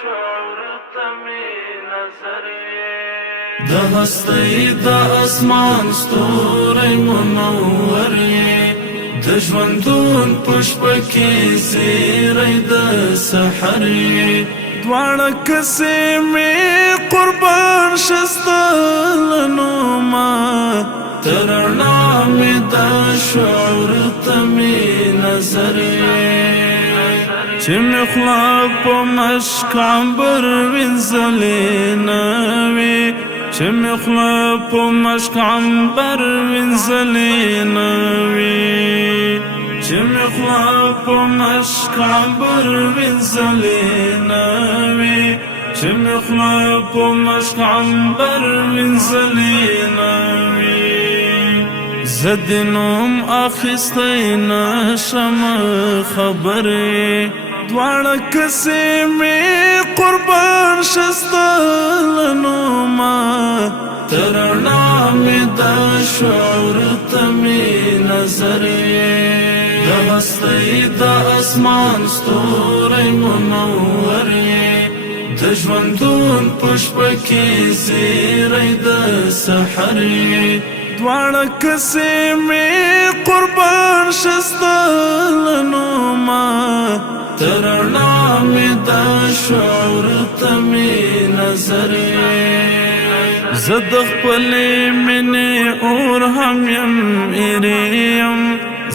شعور تمی نظر د هستی د اسمان ستوری منور د ژوندون پشپ کې زیری د سحر دواړه کسې مې قربان شستلنو ما ترنا مې د شعور تمی نظر چې مې خوله په مشک عنبر وینځلې نه وي چې مې خوله په مشک عنبر وینځلې نه وي چې مې خوله په مشک عنبر وینځلې نه وي چې مې خوله په مشک عنبر وینځلې نه وي زه د نوم اخیستی نشم خبرې دواړه کسې مې قربان شستلنو ما ترنا مې د شعور تمی نظر د هستی د اسمان ستوری منور د ژوندون پشپ کې زیری د سحر دواړه کسې مې قربان شستلنو ما ترنا مې د شعور تمی نظر زه د خپلې مینې اور هم یم ایرې یم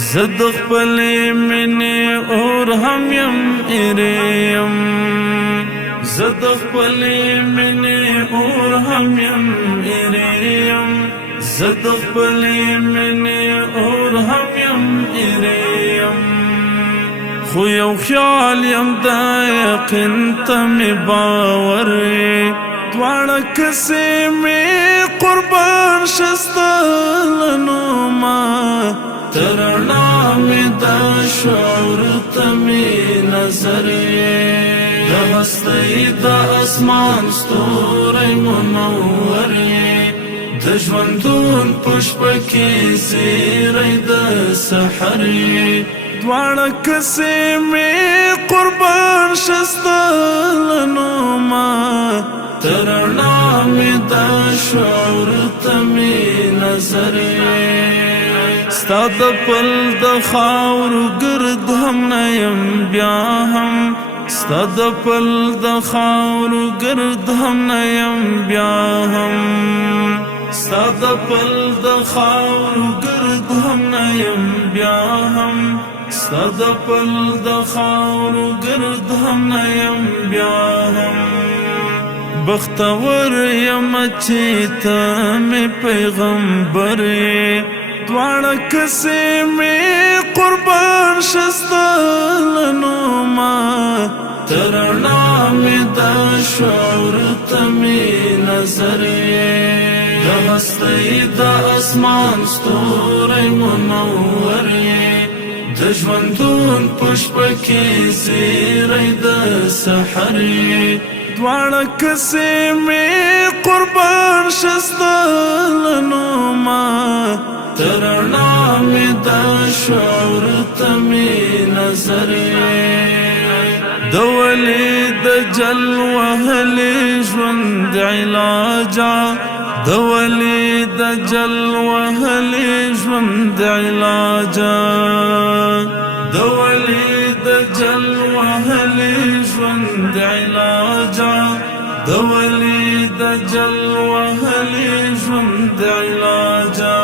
زه د خپلې مینې اور هم یم ایرې یم زه د خپلې مینې اور هم یم ایرې یم زه د خپلې مینې اور هم یم ایرې یم خو یو خیال یم د یقین ته مې باور دواړه کسې مې قربان شستلنو ما ترنا مې د شعور تمی نظر د هستی د اسمان ستوری منور د ژوندون پشپ کې زیری د سحر دواړه کسې مې قربان شستلنو ما ترنا مې د شعور تمی نظر ستا د پل د خاورو ګرد هم نه یم بیا هم ستا د پل د خاورو ګرد هم نه یم بیا هم ستا د پل د خاورو ګرد هم نه یم بیا هم ستا د پل د خاورو ګرد هم نه یم بیا هم بختور یم چې ته مې پیغمبر دواړه کسې مې قربان شستلنو ما ترنا مې د شعور تمی نظر د هستی د اسمان ستوری منور د ژوندون پشپ کې زیری د سحر دواړه کسې مې قربان شستلنو ما ترنا مې د شعور تمی نظر د ولي د جل وهلې ژوند علاجا د ولي د جل وهلې ژوند علاجا د ولي د جل وهلې ژوند علاجا د ولي د جل وهلې ژوند علاجا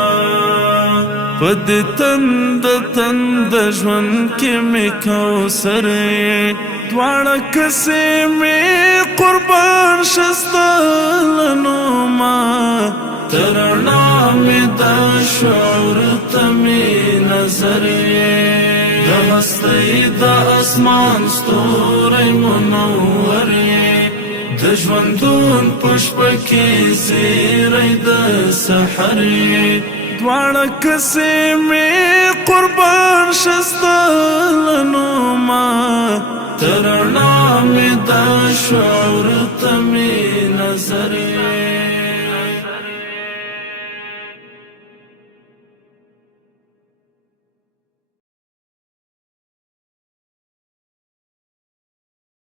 پد تند ژوند کې مې کوثر دواړه کسې مې قربان شستلنو ما ترنا مې د شعور تمی نظر د هستی د اسمان ستوری منور د ژوندون پشپ کې زیری د سحر دواړه کسې مې قربان شستلنو ما ترنا مې د شعور تمی نظر